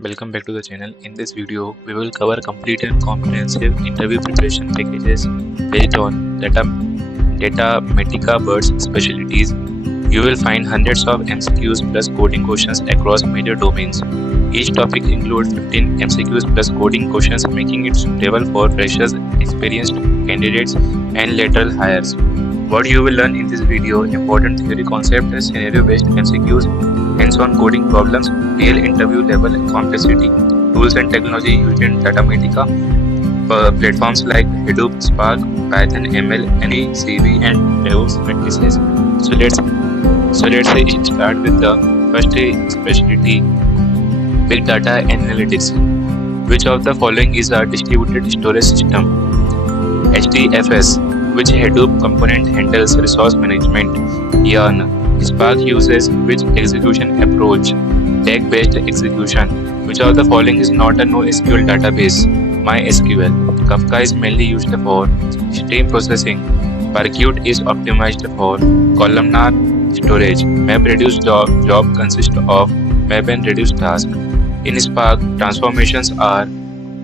Welcome back to the channel. In this video, we will cover complete and comprehensive interview preparation packages based on Datamatica Bird's specialties. You will find hundreds of MCQs plus coding questions across major domains. Each topic includes 15 MCQs plus coding questions, making it suitable for freshers, experienced candidates, and lateral hires. What you will learn in this video: important theory concepts, scenario-based MCQs, hands-on coding problems, real interview level complexity, tools and technology used in Datamatica, platforms like Hadoop, Spark, Python, ML, NECV, and DevOps practices. So let's start with the first specialty: Big Data Analytics. Which of the following is a distributed storage system? HDFS. Which Hadoop component handles resource management? Yarn. Spark uses which execution approach? Tag-based execution. Which of the following is not a NoSQL database? MySQL. Kafka is mainly used for stream processing. Parquet is optimized for columnar storage. MapReduce job consists of map and reduce task. In Spark, transformations are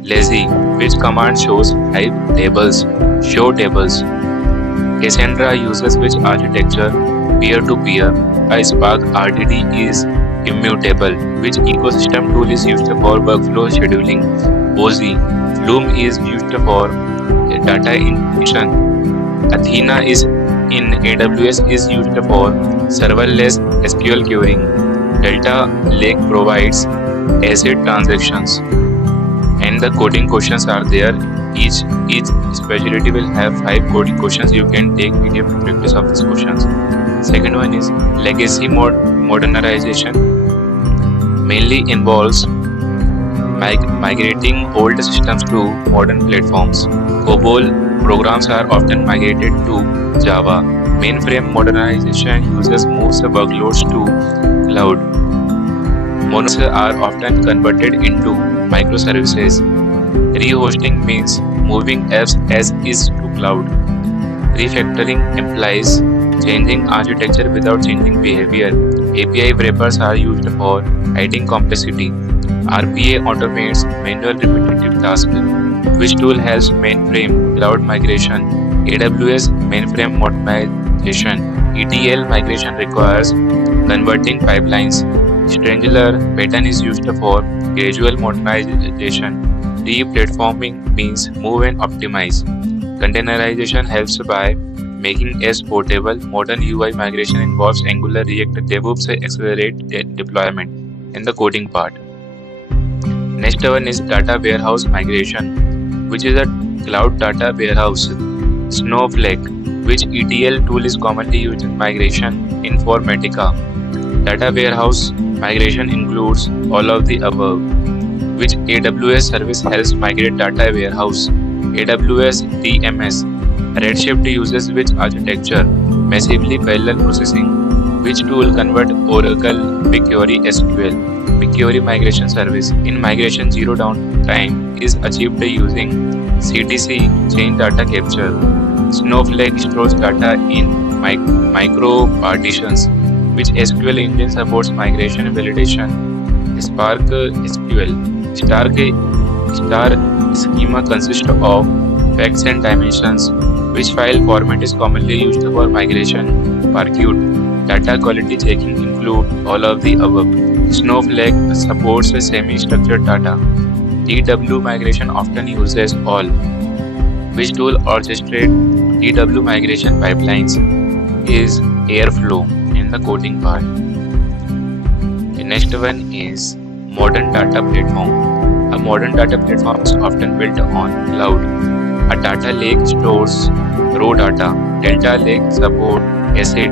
lazy. Which command shows 5 tables? Show tables. Cassandra uses which architecture? Peer-to-peer. A Spark RDD is immutable. Which ecosystem tool is used for workflow scheduling? OZ. Flume is used for data ingestion. Athena is in AWS is used for serverless SQL querying. Delta Lake provides ACID transactions. And the coding questions are there. Each specialty will have 5 coding questions. You can take PDF to practice of these questions. Second one is legacy modernization. Mainly involves migrating old systems to modern platforms. COBOL programs are often migrated to Java. Mainframe modernization moves workloads to cloud. Monos are often converted into microservices. Rehosting means moving apps as is to cloud. Refactoring implies changing architecture without changing behavior. API wrappers are used for hiding complexity. RPA automates manual repetitive tasks. Which tool has mainframe cloud migration? AWS mainframe modernization. ETL migration requires converting pipelines. Strangler pattern is used for gradual modernization. Replatforming means move and optimize. Containerization helps by making S portable. Modern UI migration involves Angular, React, DevOps accelerate deployment in the coding part. Next one is data warehouse migration, which is a cloud data warehouse. Snowflake. Which ETL tool is commonly used in migration? Informatica. Data warehouse migration includes all of the above. Which AWS service helps migrate data warehouse? AWS DMS. Redshift uses which architecture? Massively parallel processing. Which tool convert Oracle BigQuery SQL? BigQuery migration service. In migration, zero downtime is achieved using CDC chain data capture. Snowflake stores data in micro partitions. Which SQL engine supports migration validation? Spark SQL. Star schema consists of facts and dimensions. Which file format is commonly used for migration? Parquet. Data quality checking include all of the above. Snowflake supports semi-structured data. TW migration often uses all. Which tool orchestrates TW migration pipelines? Is Airflow in the coding part. The next one is modern data platform. A modern data platform is often built on cloud. A data lake stores raw data. Delta Lake support ACID.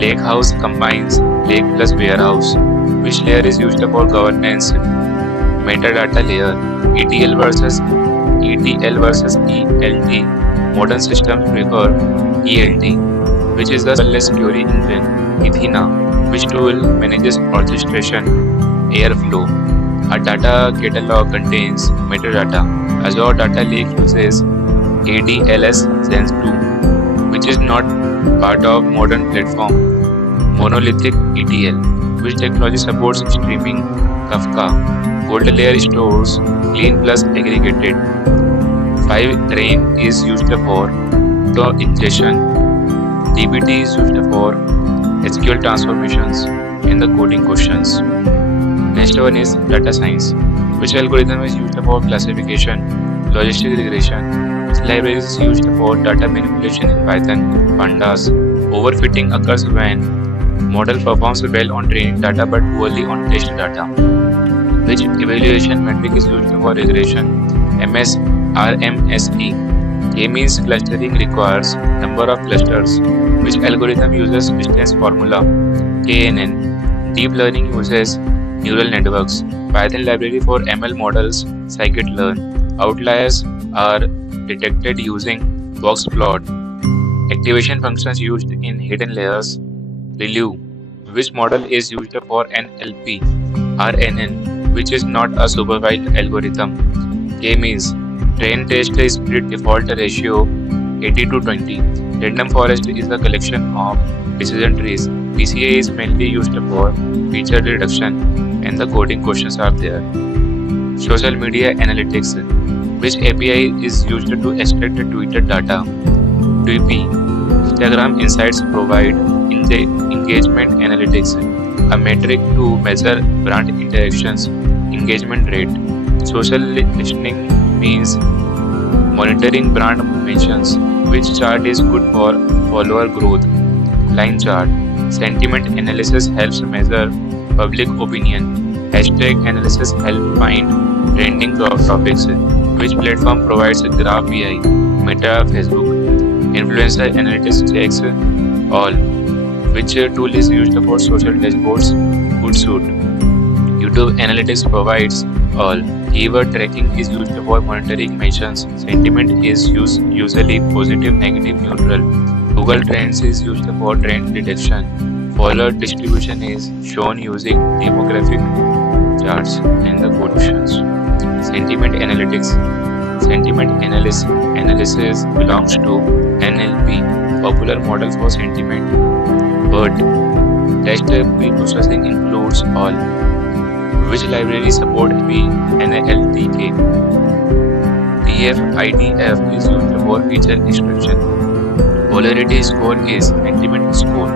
Lakehouse combines lake plus warehouse. Which layer is used for governance? Metadata layer. ETL versus ELT. Modern systems prefer ELT. Which is the serverless query engine? Athena. Which tool manages orchestration? Airflow. A data catalog contains metadata. Azure Data Lake uses ADLS Sense 2, which is not part of modern platform. Monolithic ETL. Which technology supports streaming? Kafka. Gold layer stores clean plus aggregated. 5. Rain is used for the ingestion. dbt is used for SQL transformations in the coding questions. Next one is data science. Which algorithm is used for classification, logistic regression? Which library is used for data manipulation in Python? Pandas. Overfitting occurs when model performs well on training data but poorly on test data. Which evaluation metric is used for regression? RMSE. K means clustering requires number of clusters. Which algorithm uses distance formula? KNN. Deep learning uses neural networks. Python library for ML models, scikit-learn. Outliers are detected using boxplot. Activation functions used in hidden layers. ReLU. Which model is used for NLP? RNN. Which is not a supervised algorithm. K-means. Train test split default ratio 80:20. Random forest is a collection of decision trees. PCA is mainly used for feature reduction and the coding questions are there. Social media analytics. Which API is used to extract the Twitter data? Tweepy. Instagram Insights provide engagement analytics, a metric to measure brand interactions, engagement rate. Social listening means monitoring brand mentions. Which chart is good for follower growth? Line chart. Sentiment analysis helps measure public opinion. Hashtag analysis help find trending topics. Which platform provides Graph BI? Meta, Facebook. Influencer analytics checks all. Which tool is used for social dashboards? Hootsuite. YouTube Analytics provides all. Keyword tracking is used for monitoring mentions. Sentiment is usually positive, negative, neutral. Google Trends is used for trend detection. Follower distribution is shown using demographic charts and the quotations. Sentiment analytics. Sentiment analysis belongs to NLP, popular model for sentiment. BERT. Text pre-processing includes all. Which library support NLTK? TF-IDF is used for feature extraction. Polarity score is sentiment score.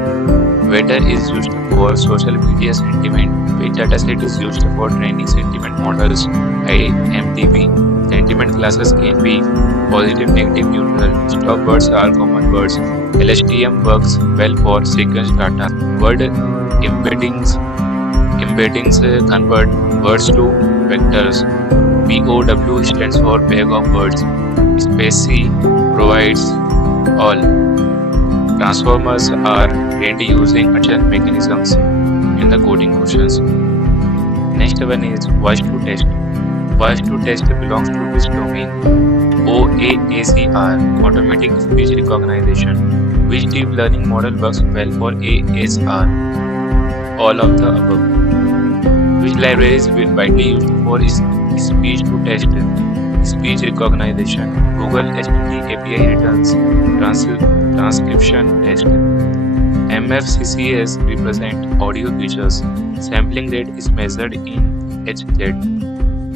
Weather is used for social media sentiment. Which dataset is used for training sentiment models? IMDb. Sentiment classes can be positive, negative, neutral. Stop words are common words. LSTM works well for sequence data. Word embeddings convert words to vectors. POW stands for bag of words. SpaCy provides all. Transformers are trained using attention mechanisms in the coding questions. Next one is voice to text. Voice to text belongs to which domain? OASR, automatic speech recognition. Which deep learning model works well for ASR? All of the above. Which library is widely used for speech to text? Speech recognition. Google HTTP API returns transcription text. MFCCS represent audio features. Sampling rate is measured in HZ.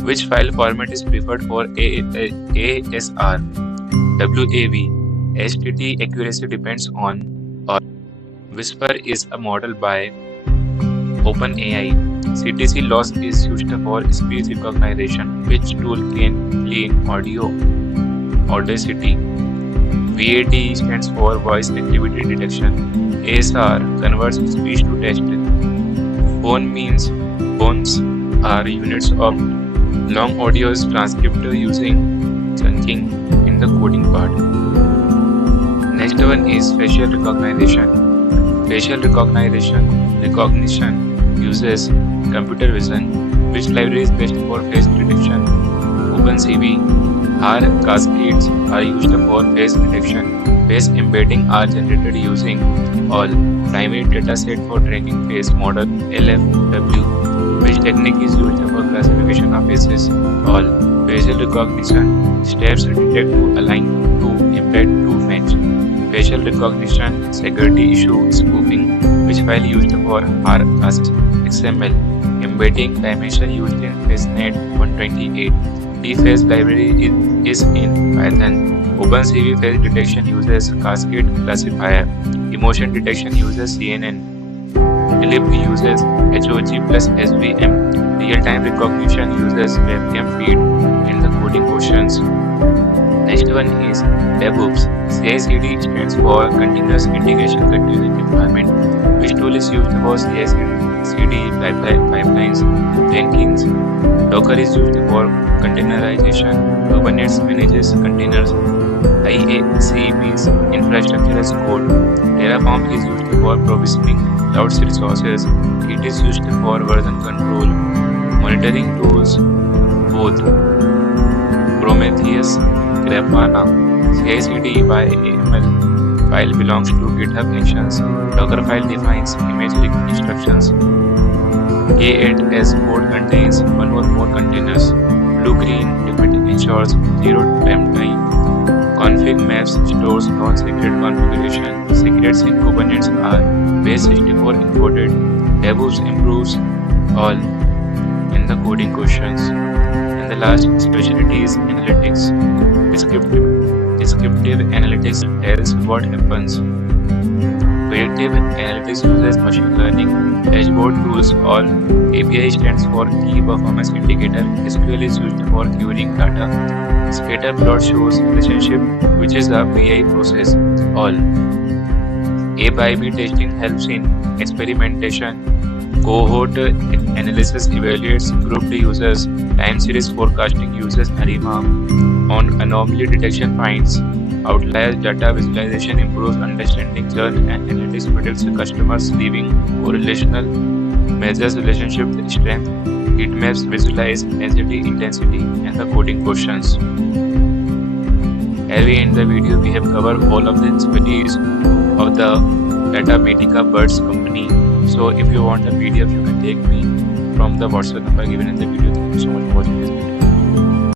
Which file format is preferred for ASR? WAV. HTTP accuracy depends on or. Whisper is a model by OpenAI. CTC loss is used for speech recognition. Which tool can clean audio? Audacity. VAD stands for voice activity detection. ASR converts speech to text. Phones are units of long audios transcript using chunking in the coding part. Next one is facial recognition. Facial recognition uses computer vision. Which library is best for face detection? OpenCV. R cascades are used for face detection. Face embedding are generated using all. Primary dataset for training face model LFW. Which technique is used for classification of faces? All. Facial recognition steps detect to align to embed to match. Facial recognition security issue spoofing. Which file used for rcast XML, embedding dimension used in FastNet 128. DFace library is in Python. OpenCV face detection uses Cascade classifier. Emotion detection uses CNN. Flip uses HOG plus SVM. Real-time recognition uses webcam feed in the coding questions. Next one is DevOps. CI/CD stands for Continuous Integration Continuous Deployment. Which tool is used for CI/CD pipelines? Jenkins. Docker is used for containerization. Kubernetes manages containers. IAC means infrastructure as code. Terraform is used for provisioning cloud resources. Git is used for version control. Monitoring tools both Prometheus, Grafana. CI/CD by YAML file belongs to GitHub Actions. Dockerfile defines image instructions. K8s code contains one or more containers. Blue-green limit ensures zero downtime. Config maps stores non-secret configuration. Secrets in Kubernetes are base64 encoded. DevOps improves all in the coding questions. And the last specialty is analytics. Descriptive analytics tells what happens. Predictive analytics uses machine learning. Dashboard tools all. API stands for Key Performance Indicator. SQL is used for querying data. Scatter plot shows relationship, which is a BI process. All. A/B testing helps in experimentation. Cohort analysis evaluates grouped users. Time series forecasting uses ARIMA. On anomaly detection finds outliers. Data visualization improves understanding. Churn and analytics predicts customers leaving. Correlational measures relationship strength. Heat maps visualize density, intensity, and the coding questions. As we end the video, we have covered all of the expertise of the Datamatica Birds company. So if you want a PDF, you can take me from the WhatsApp number given in the video. Thank you so much for watching this video.